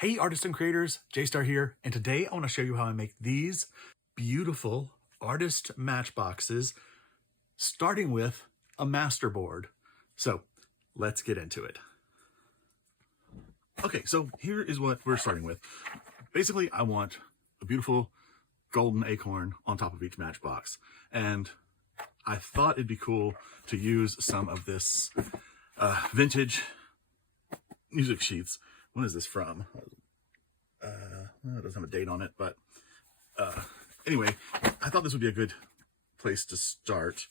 Hey artists and creators, J-Star here, and today I want to show you how I make these beautiful artist matchboxes, starting with a masterboard. So let's get into it. Okay, so here is what we're starting with. Basically, I want a beautiful golden acorn on top of each matchbox, and I thought it'd be cool to use some of this vintage music sheets. When is this from? It doesn't have a date on it, but anyway, I thought this would be a good place to start.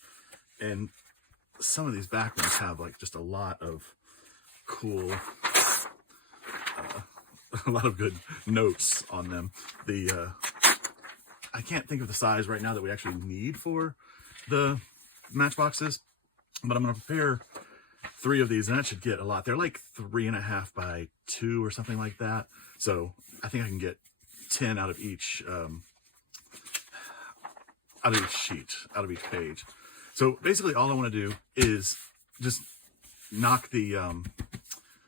And some of these back ones have like just a lot of cool, a lot of good notes on them. I can't think of the size right now that we actually need for the matchboxes, but I'm going to prepare 3 of these, and that should get a lot. They're like 3.5 by 2 or something like that. So I think I can get 10 out of each sheet, out of each page. So basically all I want to do is just knock the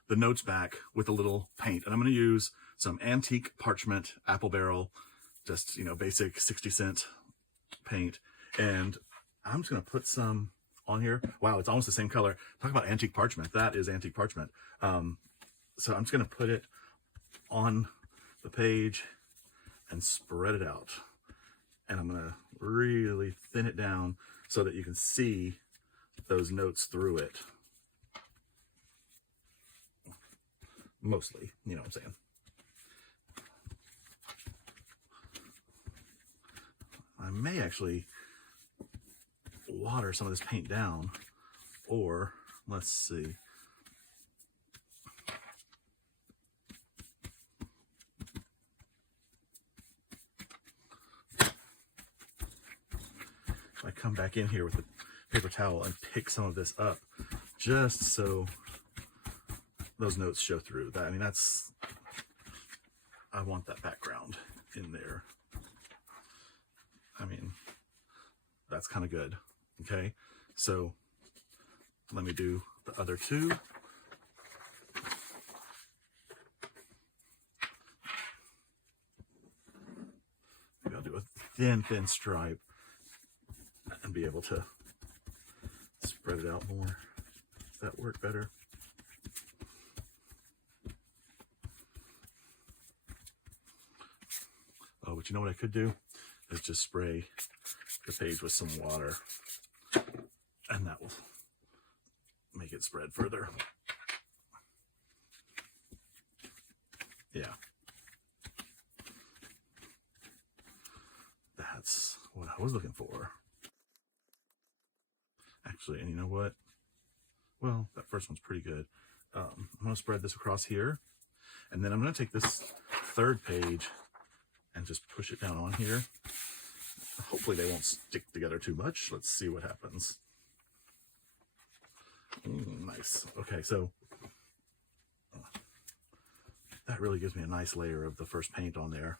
notes back with a little paint. And I'm going to use some antique parchment, apple barrel, just, you know, basic 60-cent paint. And I'm just going to put some on here. Wow, it's almost the same color. Talk about antique parchment. That is antique parchment. So I'm just going to put it on the page and spread it out. And I'm going to really thin it down so that you can see those notes through it. Mostly, you know what I'm saying. I may actually water some of this paint down, or let's see. If I come back in here with a paper towel and pick some of this up, just so those notes show through. That, I mean, I want that background in there. I mean, that's kind of good. Okay, so let me do the other 2. Maybe I'll do a thin stripe and be able to spread it out more. Does that work better? Oh, but you know what I could do is just spray the page with some water, and that will make it spread further. Yeah. That's what I was looking for. Actually, and you know what? Well, that first one's pretty good. I'm going to spread this across here, and then I'm going to take this 3rd page and just push it down on here. Hopefully they won't stick together too much. Let's see what happens. Nice. Okay, so that really gives me a nice layer of the first paint on there.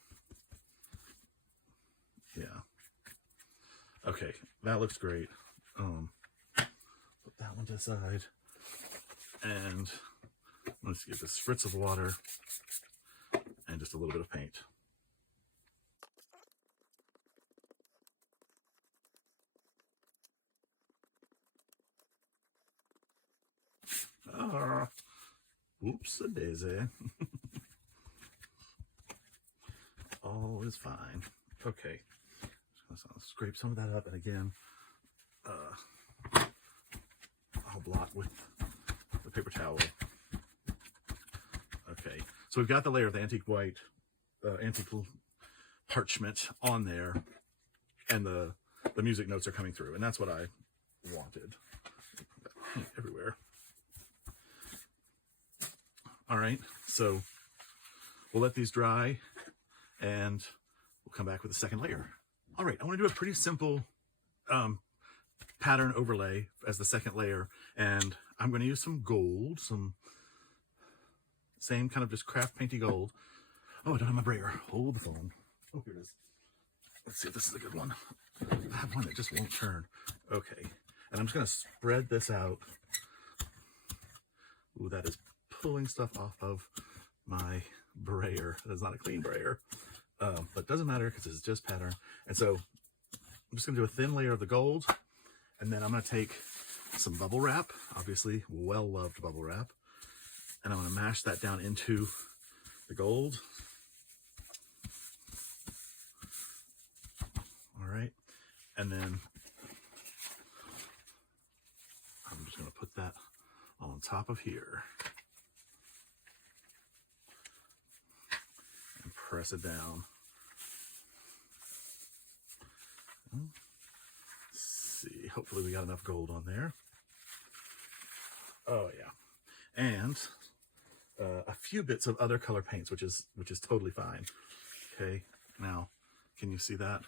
Yeah. Okay, that looks great. Put that one to the side, and let's give this spritz of water and just a little bit of paint. Whoops a daisy. All is fine. Okay, so I'll scrape some of that up, and again, I'll blot with the paper towel. Okay, so we've got the layer of the antique white, antique parchment on there, and the music notes are coming through, and that's what I wanted. Everywhere. All right, so we'll let these dry, and we'll come back with a second layer. All right, I want to do a pretty simple pattern overlay as the second layer, and I'm going to use some gold, some same kind of just craft painty gold. Oh, I don't have my brayer. Hold the phone. Oh, here it is. Let's see if this is a good one. I have one that just won't turn. Okay, and I'm just going to spread this out. Ooh, that is pulling stuff off of my brayer. That is not a clean brayer. But it doesn't matter because it's just pattern. And so I'm just going to do a thin layer of the gold. And then I'm going to take some bubble wrap, obviously well-loved bubble wrap. And I'm going to mash that down into the gold. All right. And then I'm just going to put that on top of here. And press it down. Let's see. Hopefully we got enough gold on there. Oh yeah. And a few bits of other color paints, which is totally fine. Okay. Now, can you see that?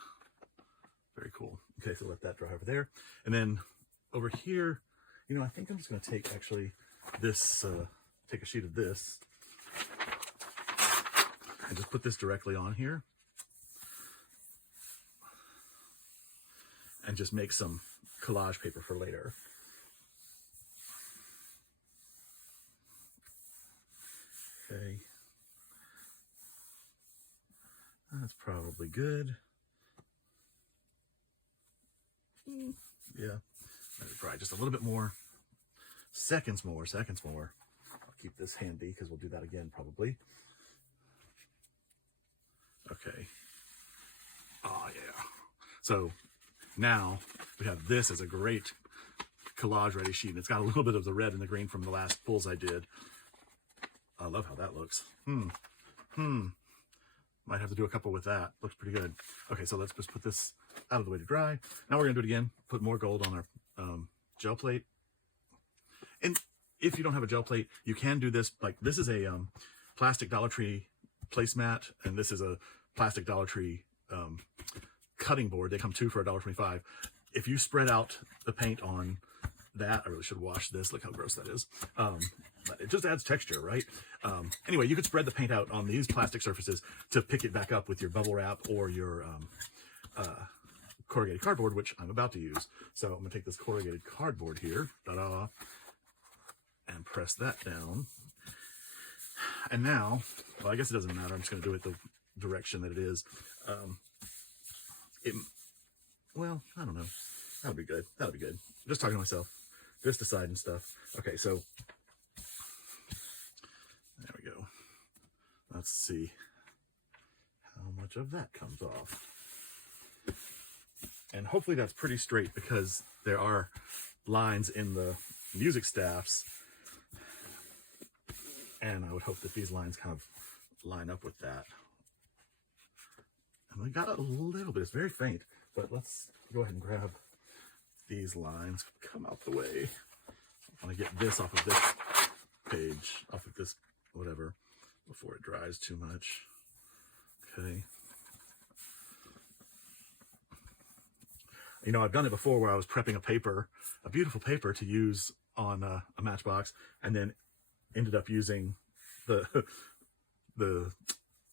Very cool. Okay, so let that dry over there. And then over here, you know, I think I'm just going to take actually this, take a sheet of this and just put this directly on here and just make some collage paper for later. Okay. That's probably good. Yeah, let it dry just a little bit more. Seconds more. I'll keep this handy because we'll do that again probably. Okay. Oh yeah. So now we have this as a great collage ready sheet. And it's got a little bit of the red and the green from the last pulls I did. I love how that looks. Might have to do a couple with that. Looks pretty good. Okay, so let's just put this out of the way to dry. Now we're gonna do it again. Put more gold on our gel plate. And if you don't have a gel plate, you can do this. Like this is a plastic Dollar Tree placemat, and this is a plastic Dollar Tree cutting board. They come two for $1.25. If you spread out the paint on that, I really should wash this. Look how gross that is. But it just adds texture, right? Anyway, you could spread the paint out on these plastic surfaces to pick it back up with your bubble wrap or your corrugated cardboard, which I'm about to use. So I'm gonna take this corrugated cardboard here, and press that down. And now, well, I guess it doesn't matter. I'm just gonna do it the direction that it is. Well, I don't know. That'll be good. That'll be good. Just talking to myself, just deciding stuff. Okay, so there we go. Let's see how much of that comes off. And hopefully that's pretty straight because there are lines in the music staffs. And I would hope that these lines kind of line up with that. And we got a little bit, it's very faint, but let's go ahead and grab these lines. Come out the way. I want to get this off of this page, off of this whatever, before it dries too much. Okay. You know, I've done it before where I was prepping a paper, a beautiful paper to use on a Matchbox, and then ended up using the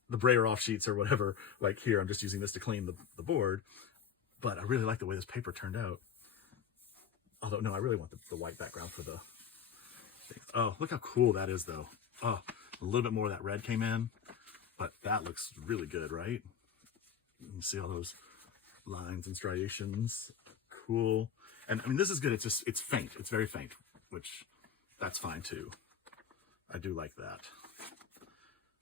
brayer off sheets or whatever. Like here, I'm just using this to clean the board, but I really like the way this paper turned out. Although, no, I really want the white background for the thing. Oh, look how cool that is, though. Oh, a little bit more of that red came in, but that looks really good, right? You see all those lines and striations. Cool. And I mean, this is good. It's just, it's faint. It's very faint, which that's fine too. I do like that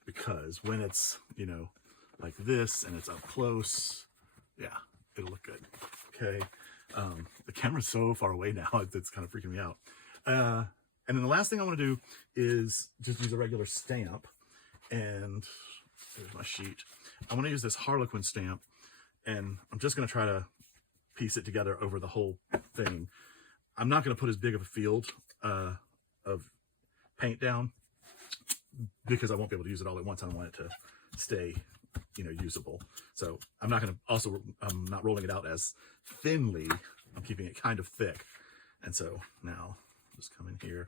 because when it's, you know, like this and it's up close, yeah, it'll look good. Okay. The camera's so far away now, it's kind of freaking me out. And then the last thing I want to do is just use a regular stamp. And there's my sheet. I want to use this Harlequin stamp, and I'm just going to try to piece it together over the whole thing. I'm not going to put as big of a field of paint down because I won't be able to use it all at once. I want it to stay, you know, usable. So I'm not going to also, I'm not rolling it out as thinly. I'm keeping it kind of thick. And so now just come in here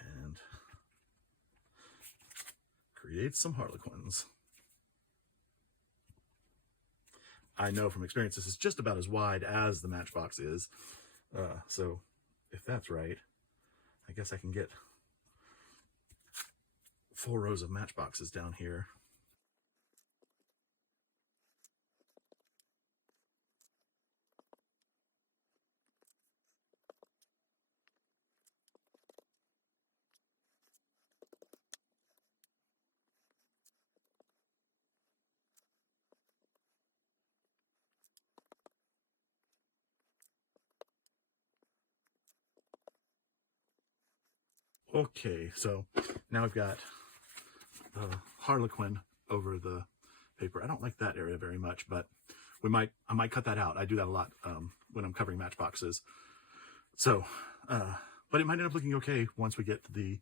and create some Harlequins. I know from experience this is just about as wide as the Matchbox is. So if that's right, I guess I can get 4 rows of matchboxes down here. Okay, so now we've got Harlequin over the paper. I don't like that area very much, but I might cut that out. I do that a lot when I'm covering matchboxes. So, but it might end up looking okay once we get the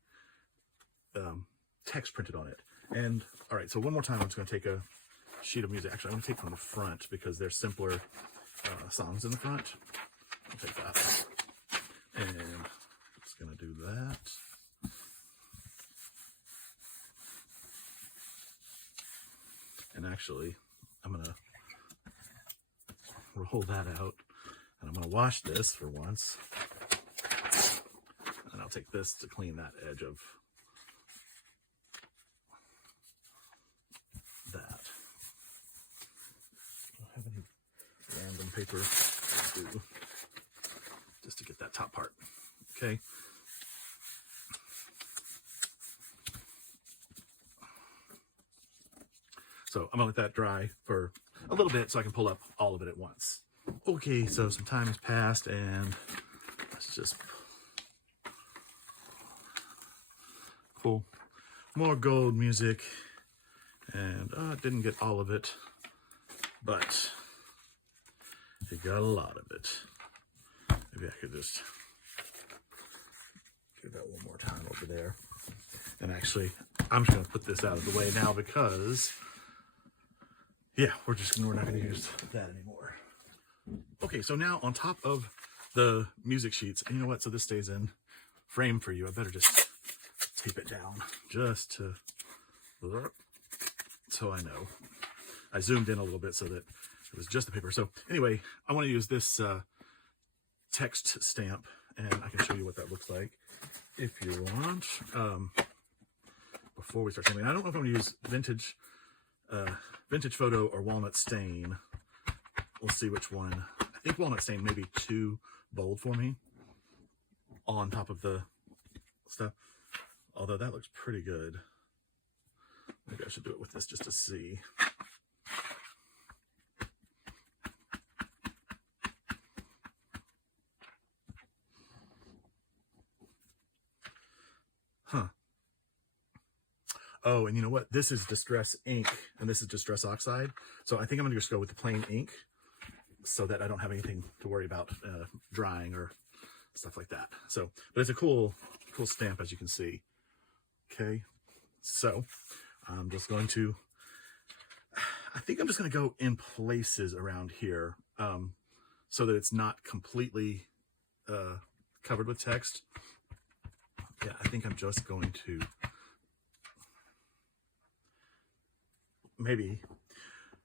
text printed on it. And all right, so one more time, I'm just going to take a sheet of music. Actually, I'm going to take from the front because there's simpler songs in the front. I'll take that, and I'm just going to do that. And actually, I'm going to roll that out, and I'm going to wash this for once. And I'll take this to clean that edge of that. I don't have any random paper to do just to get that top part. Okay. So I'm gonna let that dry for a little bit so I can pull up all of it at once. Okay, so some time has passed, and let's just pull more gold music. And I didn't get all of it, but it got a lot of it. Maybe I could just do that one more time over there. And actually, I'm just gonna put this out of the way now because yeah, we're not going to use that anymore. Okay, so now on top of the music sheets, and you know what? So this stays in frame for you. I better just tape it down just to, so I know. I zoomed in a little bit so that it was just the paper. So anyway, I want to use this text stamp, and I can show you what that looks like if you want. Before we start stamping, I don't know if I'm going to use vintage photo or walnut stain. We'll see which one. I think walnut stain may be too bold for me on top of the stuff, although that looks pretty good. Maybe I should do it with this just to see. Huh. Oh, and you know what? This is Distress ink, and this is Distress oxide. So I think I'm going to just go with the plain ink so that I don't have anything to worry about drying or stuff like that. So, but it's a cool stamp, as you can see. Okay, so I'm just going to, I think I'm just going to go in places around here so that it's not completely covered with text. Yeah, I think I'm just going to maybe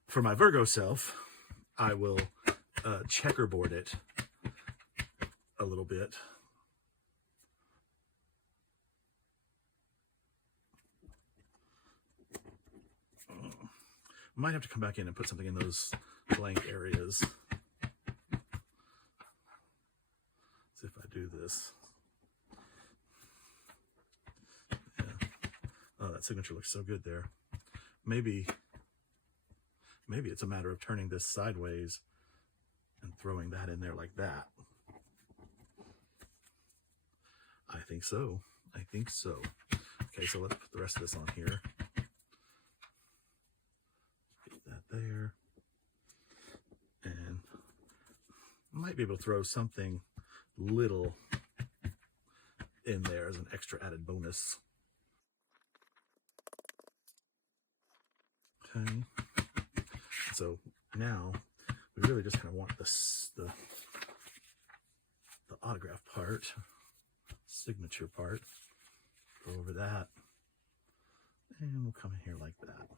for my Virgo self, I will checkerboard it a little bit. Might have to come back in and put something in those blank areas. See if I do this. Yeah. Oh, that signature looks so good there. Maybe it's a matter of turning this sideways and throwing that in there like that. I think so. I think so. Okay, so let's put the rest of this on here. Get that there. And I might be able to throw something little in there as an extra added bonus. Okay. So now we really just kind of want this, the autograph part, signature part. Go over that, and we'll come in here like that.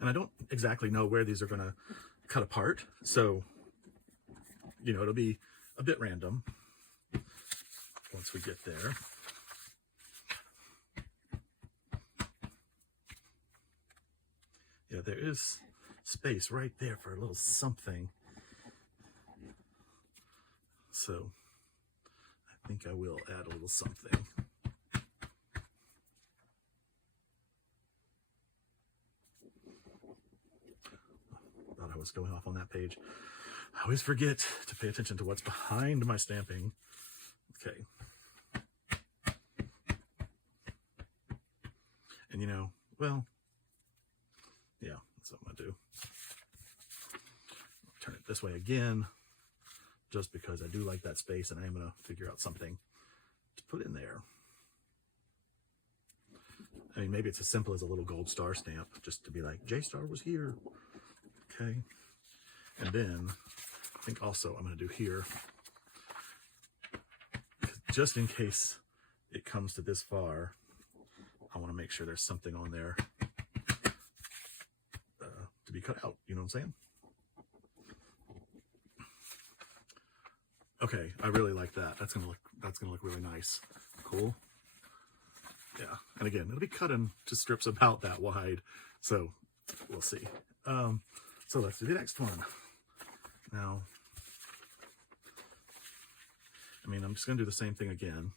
And I don't exactly know where these are going to cut apart. So, you know, it'll be a bit random once we get there. Yeah, there is space right there for a little something. So I think I will add a little something. Thought I was going off on that page. I always forget to pay attention to what's behind my stamping. Okay. And you know, well, yeah, that's what I'm gonna do. Turn it this way again, just because I do like that space, and I am gonna figure out something to put in there. I mean, maybe it's as simple as a little gold star stamp, just to be like, J-Star was here. Okay. And then I think also I'm gonna do here, just in case it comes to this far, I want to make sure there's something on there to be cut out. You know what I'm saying? Okay, I really like that. That's gonna look really nice. Cool. Yeah, and again, it'll be cut into strips about that wide, so we'll see. So let's do the next one. Now, I mean, I'm just gonna do the same thing again.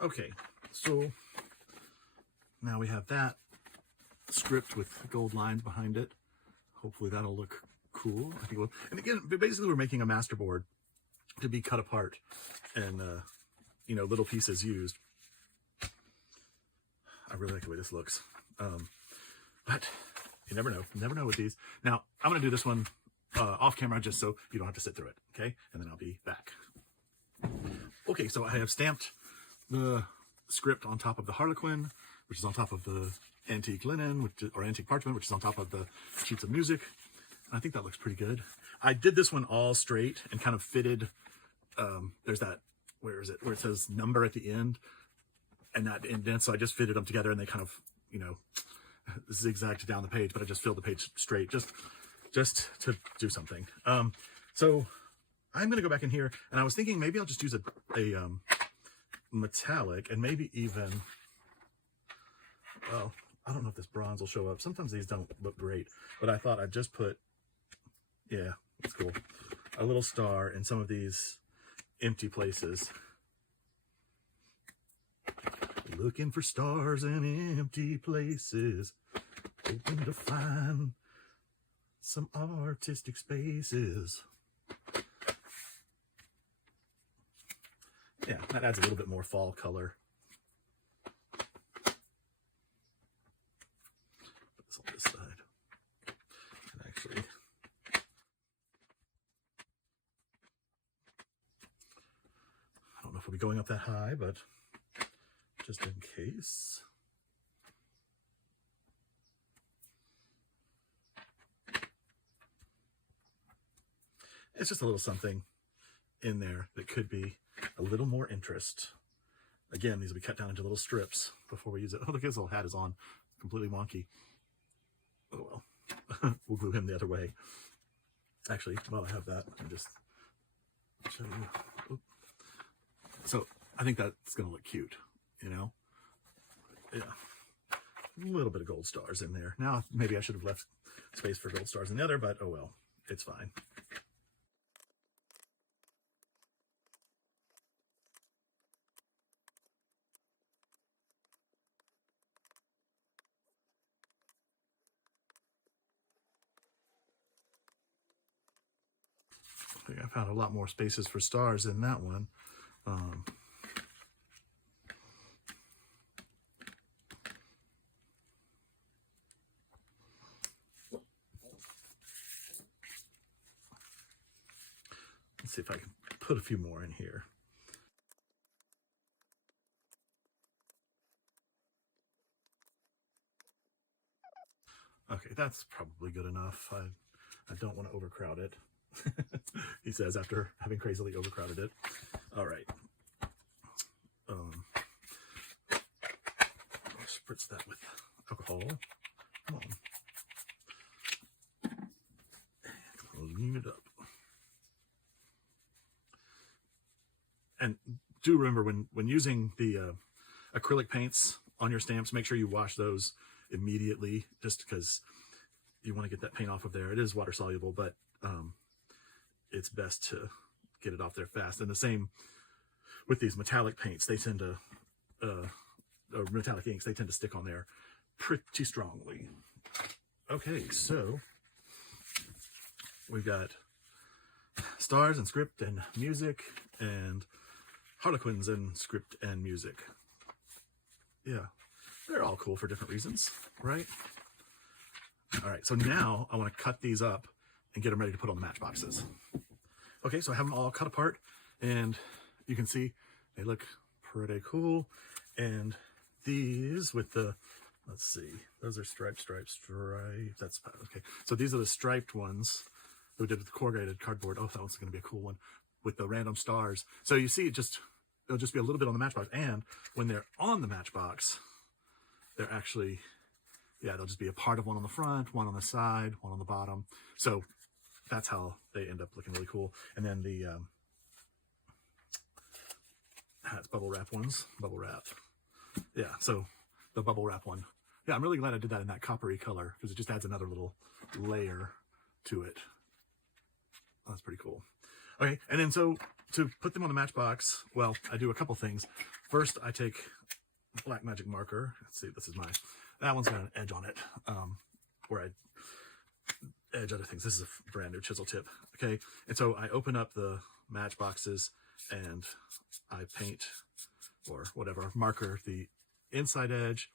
Okay, so now we have that script with gold lines behind it. Hopefully that'll look cool. I think and again, basically we're making a masterboard to be cut apart and, you know, little pieces used. I really like the way this looks. But you never know with these. Now, I'm going to do this one off camera just so you don't have to sit through it, okay? And then I'll be back. Okay, so I have stamped the script on top of the Harlequin, which is on top of the antique linen, or antique parchment, which is on top of the sheets of music. And I think that looks pretty good. I did this one all straight and kind of fitted, there's that, where is it, where it says number at the end, and that indent, so I just fitted them together and they kind of, you know, zigzagged down the page, but I just filled the page straight, just to do something. So I'm gonna go back in here, and I was thinking maybe I'll just use a metallic, and maybe even, well, I don't know if this bronze will show up. Sometimes these don't look great, but I thought I'd just put, yeah, that's cool, a little star in some of these empty places. Looking for stars in empty places, hoping to find some artistic spaces. Yeah, that adds a little bit more fall color. Put this on this side. And actually, I don't know if we'll be going up that high, but just in case. It's just a little something in there that could be a little more interest. Again, these will be cut down into little strips before we use it. Oh, look, his little hat is on, completely wonky. Oh well, we'll glue him the other way. Actually, while I have that, I'll just show you. Oop. So I think that's gonna look cute, you know? Yeah, a little bit of gold stars in there. Now, maybe I should have left space for gold stars in the other, but oh well, it's fine. think I found a lot more spaces for stars in that one. Let's see if I can put a few more in here. Okay, that's probably good enough. I don't want to overcrowd it, he says after having crazily overcrowded it. All right. I'll spritz that with alcohol. Come on. Clean it up. And do remember when using the acrylic paints on your stamps, make sure you wash those immediately, just because you want to get that paint off of there. It is water soluble, but it's best to get it off there fast. And the same with these metallic paints, they tend to or metallic inks, they tend to stick on there pretty strongly. Okay, so we've got stars and script and music and harlequins and script and music. Yeah, they're all cool for different reasons, right? All right, so now I want to cut these up and get them ready to put on the matchboxes. Okay, so I have them all cut apart, and you can see they look pretty cool. And these with the, let's see, those are stripes. That's okay. So these are the striped ones that we did with the corrugated cardboard. Oh, that one's going to be a cool one with the random stars. So you see, it'll just be a little bit on the matchbox, and when they're on the matchbox, they're actually, yeah, they'll just be a part of one on the front, one on the side, one on the bottom. So that's how they end up looking really cool. And then the it's bubble wrap ones, bubble wrap. Yeah, so the bubble wrap one. Yeah, I'm really glad I did that in that coppery color, because it just adds another little layer to it. That's pretty cool. Okay, and then so to put them on the matchbox, well, I do a couple things. First, I take black magic marker. Let's see, this is that one's got an edge on it, where I edge other things. This is a brand new chisel tip. Okay, and so I open up the matchboxes and I paint, or whatever, marker the inside edge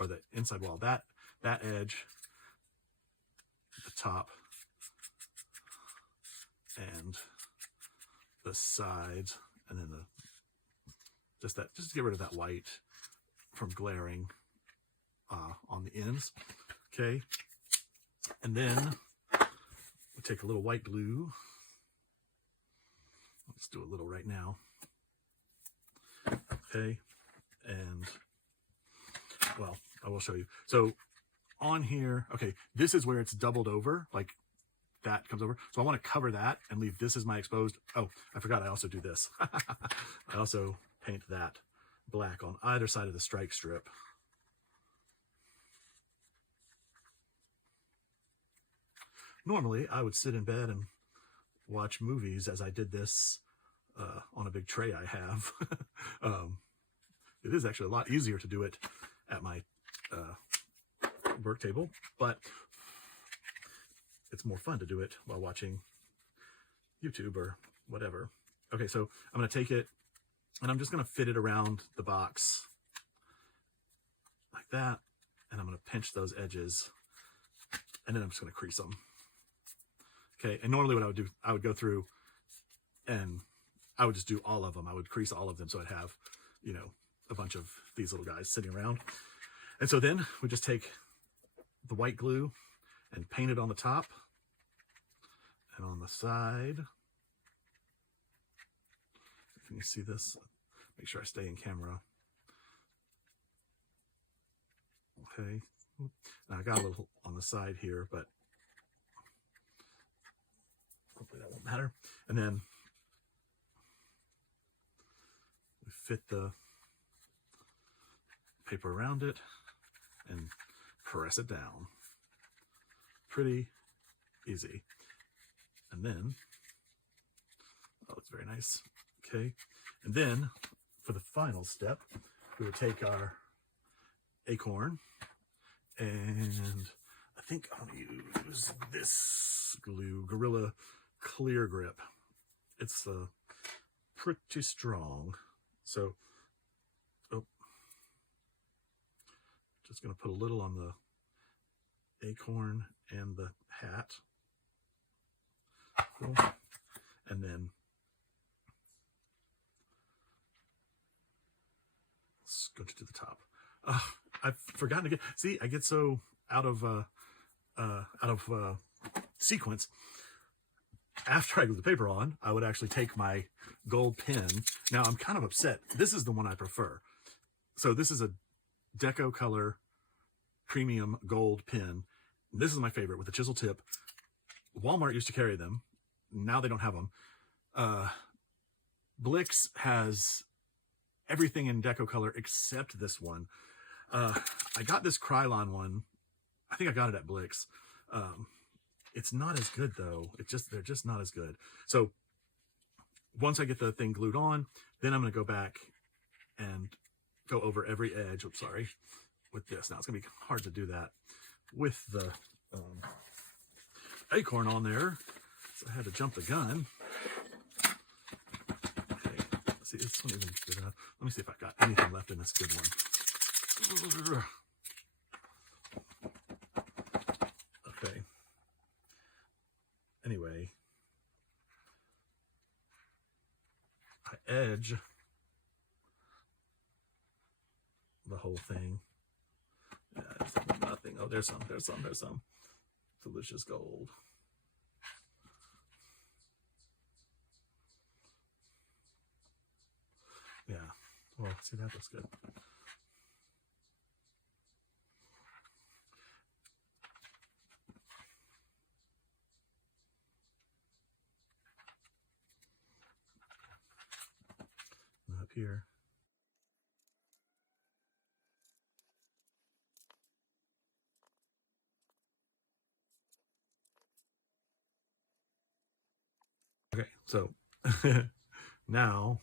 or the inside wall, that edge, the top, and the sides, and then just to get rid of that white from glaring on the ends. Okay, and then we take a little white glue. Let's do a little right now. Okay, and well, I will show you. So on here, okay, this is where it's doubled over, like that comes over. So I want to cover that and leave this as my exposed. Oh, I forgot, I also do this. I also paint that black on either side of the strike strip. Normally, I would sit in bed and watch movies as I did this on a big tray I have. It is actually a lot easier to do it at my work table, but it's more fun to do it while watching YouTube or whatever. Okay, so I'm going to take it and I'm just going to fit it around the box like that, and I'm going to pinch those edges, and then I'm just going to crease them. Okay, and normally what I would do, I would go through and I would just do all of them. I would crease all of them, so I'd have, you know, a bunch of these little guys sitting around. And so then we just take the white glue and paint it on the top and on the side. Can you see this? Make sure I stay in camera. Okay, now I got a little on the side here, but hopefully that won't matter. And then we fit the paper around it and press it down. Pretty easy. And then, oh, it's very nice. Okay, and then for the final step, we would take our acorn, and I think I'm going to use this glue, Gorilla clear grip. It's pretty strong. So, oh, just going to put a little on the acorn and the hat. Cool. And then let's go to the top. I've forgotten to get, see, I get so out of sequence. After I glue the paper on, I would actually take my gold pin. Now I'm kind of upset. This is the one I prefer. So this is a Deco Color premium gold pin. This is my favorite with the chisel tip. Walmart used to carry them. Now they don't have them. Blix has everything in Deco Color except this one. I got this Krylon one. I think I got it at Blix. It's not as good though. They're just not as good. So once I get the thing glued on, then I'm going to go back and go over every edge. Oops, sorry. With this. Now it's going to be hard to do that with the acorn on there. So I had to jump the gun. Okay. Let's see, this one isn't good enough. Let me see if I've got anything left in this good one. Okay. Anyway, I edge the whole thing. Yeah, there's nothing. Oh, there's some. Delicious gold. Yeah. Well, see, that looks good. Up here. Okay, so now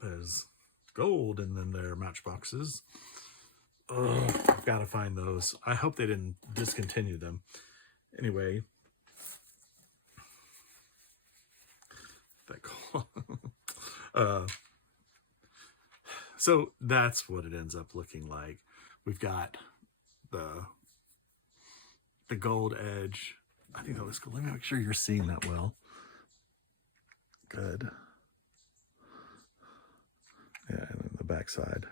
there's gold and then there are matchboxes. Oh, I've got to find those. I hope they didn't discontinue them. Anyway, so that's what it ends up looking like. We've got the gold edge. I think that was cool. Let me make sure you're seeing that well. Good. Yeah, and then the back side.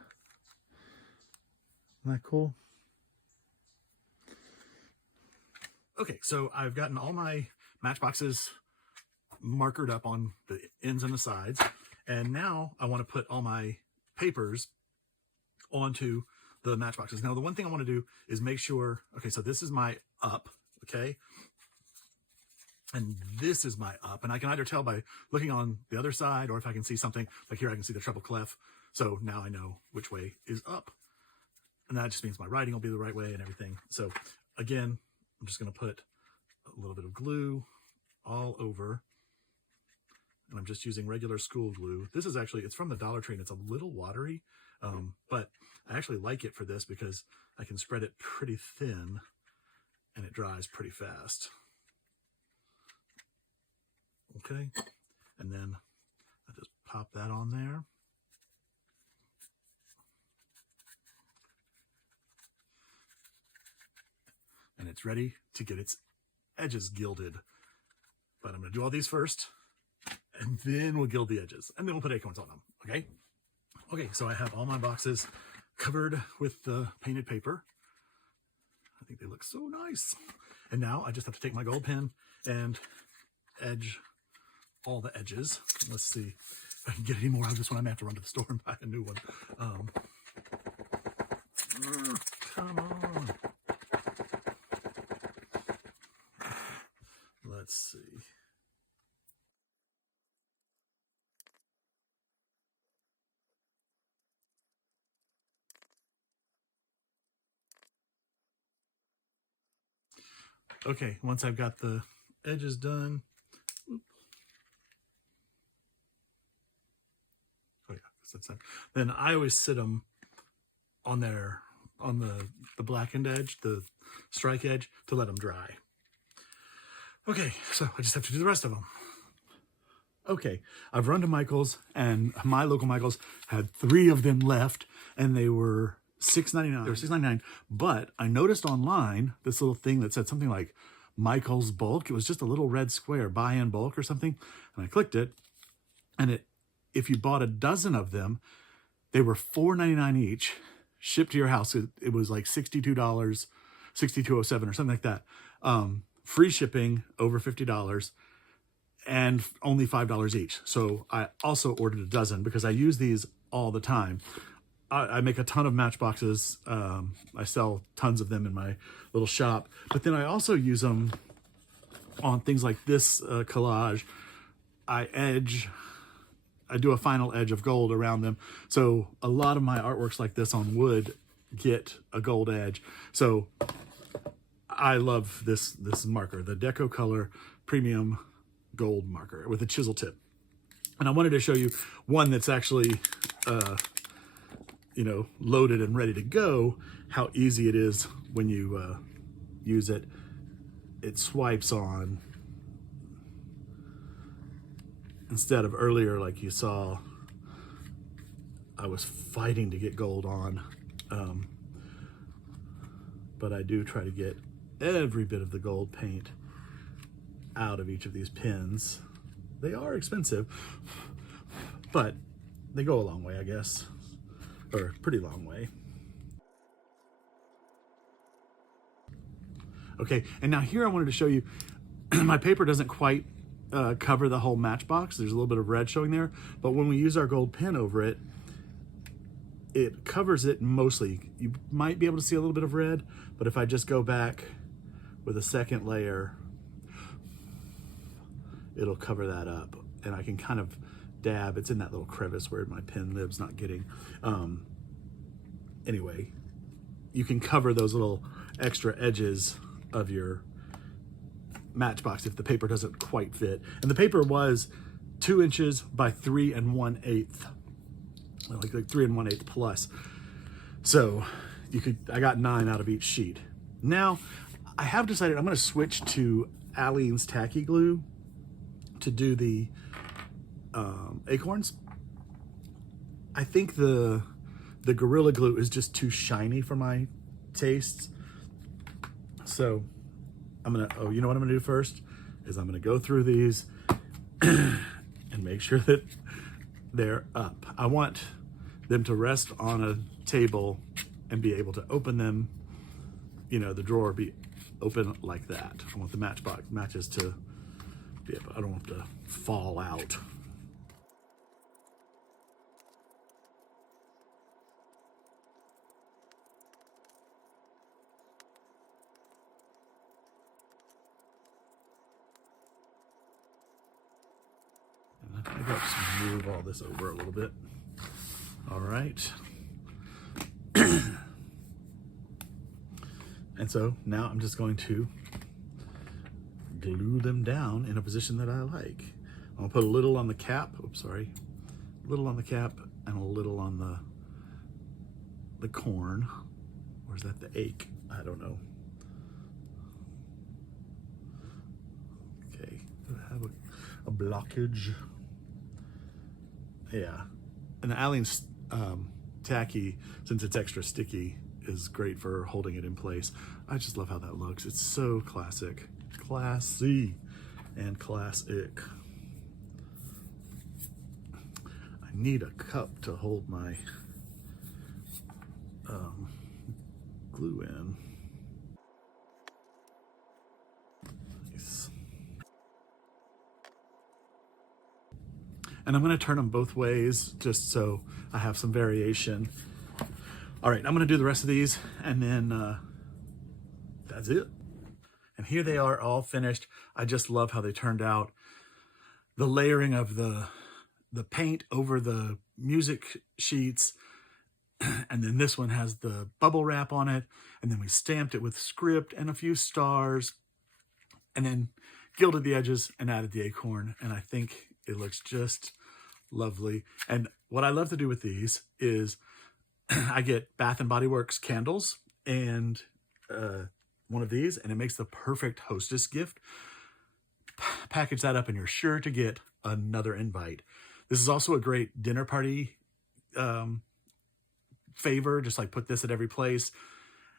Isn't that cool? Okay, so I've gotten all my matchboxes markered up on the ends and the sides. And now I want to put all my papers onto the matchboxes. Now, the one thing I want to do is make sure, okay, so this is my up, okay? And this is my up. And I can either tell by looking on the other side, or if I can see something, like here I can see the treble clef. So now I know which way is up. And that just means my writing will be the right way and everything. So again, I'm just going to put a little bit of glue all over. And I'm just using regular school glue. This is actually, it's from the Dollar Tree and it's a little watery, but I actually like it for this because I can spread it pretty thin and it dries pretty fast. Okay, and then I just pop that on there. And it's ready to get its edges gilded. But I'm going to do all these first, and then we'll gild the edges, and then we'll put acorns on them, okay? Okay, so I have all my boxes covered with the painted paper. I think they look so nice. And now I just have to take my gold pen and edge all the edges. Let's see if I can get any more out of this one. I may have to run to the store and buy a new one. Come on. Let's see. Okay, once I've got the edges done, then I always sit them on there, on the blackened edge, the strike edge, to let them dry. Okay, so I just have to do the rest of them. Okay, I've run to Michael's, and my local Michael's had 3 of them left, and they were $6.99. They were $6.99, but I noticed online this little thing that said something like Michael's bulk. It was just a little red square, buy in bulk or something, and I clicked it, and if you bought a dozen of them, they were $4.99 each, shipped to your house. It was like $62, $62.07 or something like that. Free shipping over $50 and only $5 each. So I also ordered a dozen because I use these all the time. I make a ton of matchboxes. I sell tons of them in my little shop, but then I also use them on things like this collage. I do a final edge of gold around them. So a lot of my artworks like this on wood get a gold edge. So I love this marker, the Deco Color Premium Gold marker with a chisel tip. And I wanted to show you one that's actually, loaded and ready to go, how easy it is when you use it. It swipes on, instead of earlier, like you saw, I was fighting to get gold on. But I do try to get every bit of the gold paint out of each of these pins. They are expensive, but they go a long way, I guess, or a pretty long way. Okay, and now here I wanted to show you, my paper doesn't quite cover the whole matchbox. There's a little bit of red showing there, but when we use our gold pen over it, it covers it mostly. You might be able to see a little bit of red, but if I just go back with a second layer, it'll cover that up, and I can kind of dab. It's in that little crevice where my pen lives, not getting. Anyway, you can cover those little extra edges of your matchbox if the paper doesn't quite fit. And the paper was 2 inches by 3 1/8, like 3 1/8 plus. So I got 9 out of each sheet. Now I have decided I'm going to switch to Aleene's tacky glue to do the acorns. I think the Gorilla Glue is just too shiny for my tastes. So you know what I'm gonna do first is I'm gonna go through these and make sure that they're up. I want them to rest on a table and be able to open them, the drawer be open like that. I want the matches to be able, I don't want them to fall out. I got to move all this over a little bit. All right. And so now I'm just going to glue them down in a position that I like. I'm gonna put a little on the cap. Oops, sorry. A little on the cap and a little on the corn. Or is that the ache? I don't know. Okay, I have a blockage. Yeah, and the Aleene's tacky, since it's extra sticky, is great for holding it in place. I just love how that looks. It's so classic, classy, and classic. I need a cup to hold my glue in. Nice. And I'm going to turn them both ways just so I have some variation. All right, I'm going to do the rest of these, and then that's it. And here they are all finished. I just love how they turned out. The layering of the paint over the music sheets, and then this one has the bubble wrap on it, and then we stamped it with script and a few stars, and then gilded the edges and added the acorn, and I think it looks just lovely. And what I love to do with these is I get Bath and Body Works candles and one of these, and it makes the perfect hostess gift. package that up and you're sure to get another invite. This is also a great dinner party favor. Just like put this at every place.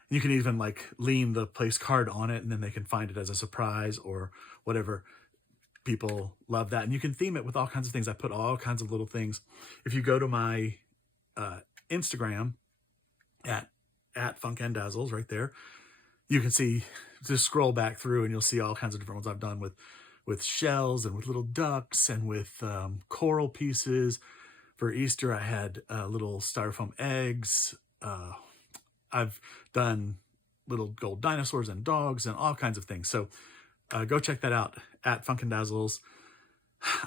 You can even like lean the place card on it and then they can find it as a surprise or whatever. People love that. And you can theme it with all kinds of things. I put all kinds of little things. If you go to my Instagram at Funk and Dazzles right there, you can see, just scroll back through and you'll see all kinds of different ones I've done with shells and with little ducks and with coral pieces. For Easter, I had little styrofoam eggs. I've done little gold dinosaurs and dogs and all kinds of things. So go check that out at Funk and Dazzles.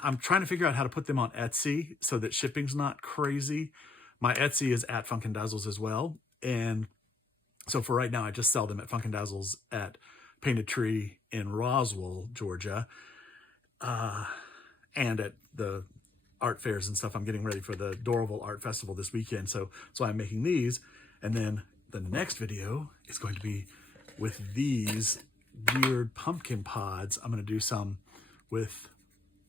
I'm trying to figure out how to put them on Etsy so that shipping's not crazy. My Etsy is at Funk and Dazzles as well. And so for right now, I just sell them at Funk and Dazzles at Painted Tree in Roswell, Georgia. And at the art fairs and stuff. I'm getting ready for the Doraville Art Festival this weekend. So I'm making these. And then the next video is going to be with these weird pumpkin pods. I'm going to do some with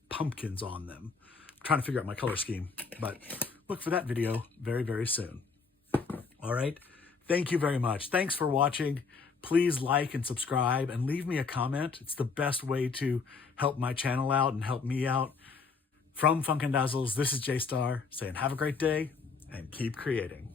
pumpkins on them. I'm trying to figure out my color scheme, but look for that video very, very soon. All right. Thank you very much. Thanks for watching. Please like and subscribe and leave me a comment. It's the best way to help my channel out and help me out. From Funk and Dazzles, this is J-Star saying have a great day and keep creating.